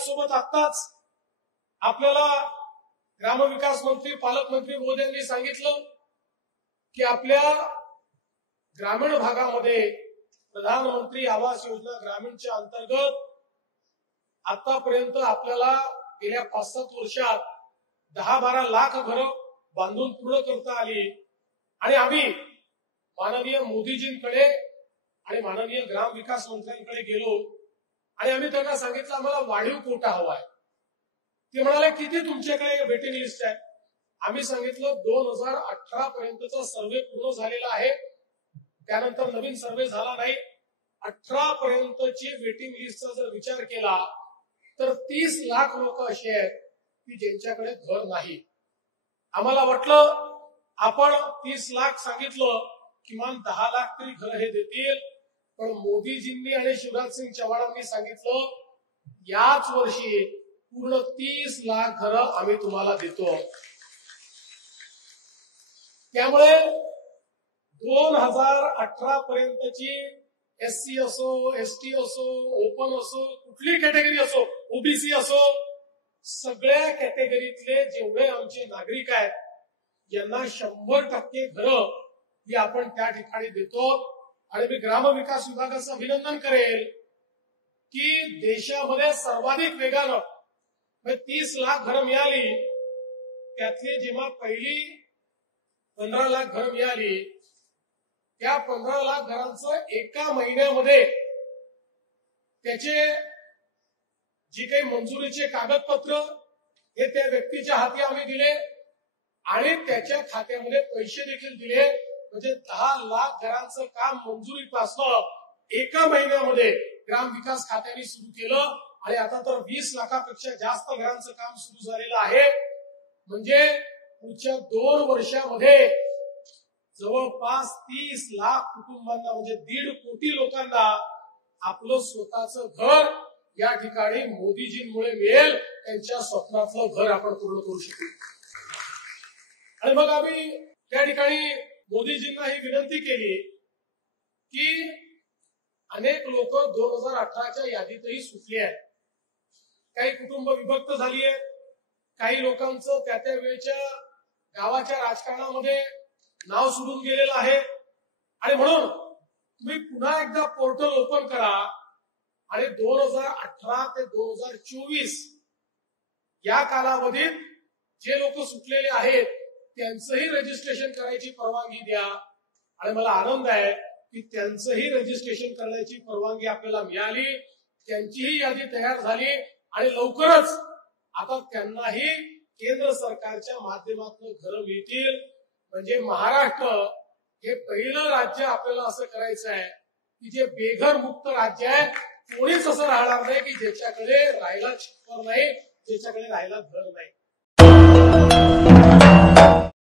यासोबत आत्ताच आपल्याला ग्रामविकास मंत्री पालकमंत्री महोदयांनी सांगितलं की आपल्या ग्रामीण भागामध्ये प्रधानमंत्री आवास योजना ग्रामीणच्या अंतर्गत आतापर्यंत आपल्याला गेल्या 5-7 वर्षात 10-12 लाख घरं बांधून पूर्ण करता आली आणि आम्ही माननीय मोदीजींकडे आणि माननीय ग्रामविकास मंत्र्यांकडे गेलो आणि आम्ही त्यांना सांगितलं आम्हाला वाढीव कोटा हवा आहे. ते म्हणाले किती तुमच्याकडे वेटिंग लिस्ट आहे. आम्ही सांगितलं 2018 पर्यंतचा सर्व्हे पूर्ण झालेला आहे, त्यानंतर नवीन सर्व्हे झाला नाही. 18 पर्यंतची वेटिंग लिस्टचा जर विचार केला तर 30 लाख लोक असे आहेत की ज्यांच्याकडे घर नाही. आम्हाला वाटलं आपण 30 लाख सांगितलं, किमान 10 लाख तरी घर हे देतील. पण मोदीजींनी आणि शिवराज सिंग चौहानांनी सांगितलं याच वर्षी पूर्ण 30 लाख घरं आम्ही तुम्हाला देतो. त्यामुळे 2018 पर्यंतची एससी असो, एसटी असो, ओपन असो, कुठली कॅटेगरी असो, ओबीसी असो, सगळ्या कॅटेगरीतले जेवढे आमचे नागरिक आहेत यांना 100% घरं ही आपण त्या ठिकाणी देतो. आणि मी ग्रामविकास विभागाचं अभिनंदन करेल की देशामध्ये सर्वाधिक वेगानं 30 लाख घरं मिळाली. त्यातली जेव्हा पहिली 15 लाख घरं मिळाली त्या 15 लाख घरांचं एका महिन्यामध्ये त्याचे जी काही मंजुरीचे कागदपत्र हे त्या व्यक्तीच्या हाती आम्ही दिले आणि त्याच्या खात्यामध्ये पैसे देखील दिले. म्हणजे 10 लाख घरांचं काम मंजुरीपासून एका महिन्यामध्ये ग्रामविकास खात्याने सुरू केलं आणि आता तर 20 लाखापेक्षा जास्त घरांचं काम सुरू झालेलं आहे. म्हणजे पुढच्या 2 वर्षामध्ये जवळपास 30 लाख कुटुंबांना म्हणजे 1.5 कोटी लोकांना आपलं स्वतःचं घर या ठिकाणी मोदीजींमुळे मिळेल. त्यांच्या स्वप्नातलं घर आपण पूर्ण करू शकू. आणि मग आम्ही त्या ठिकाणी मोदीजींना ही विनंती केली की अनेक लोक 2018च्या यादीतही सुटली आहेत. काही कुटुंब विभक्त झाली आहेत, काही लोकांचं त्या वेळेच्या गावाच्या राजकारणामध्ये नाव सोडून गेलेलं आहे. आणि म्हणून तुम्ही पुन्हा एकदा पोर्टल ओपन करा आणि 2018 ते 2024 या कालावधीत जे लोक सुटलेले आहेत त्यांचंही रजिस्ट्रेशन करायची परवानगी द्या. आणि मला आनंद आहे की त्यांचंही रजिस्ट्रेशन करण्याची परवानगी आपल्याला मिळाली. त्यांचीही यादी तयार झाली आणि लवकरच आता त्यांनाही केंद्र सरकारच्या माध्यमातून घरं मिळतील. म्हणजे महाराष्ट्र हे पहिलं राज्य आपल्याला असं करायचं आहे की जे बेघर मुक्त राज्य आहे. कोणीच असं राहणार नाही की ज्याच्याकडे राहायला छप्पर नाही, ज्याच्याकडे राहायला घर नाही.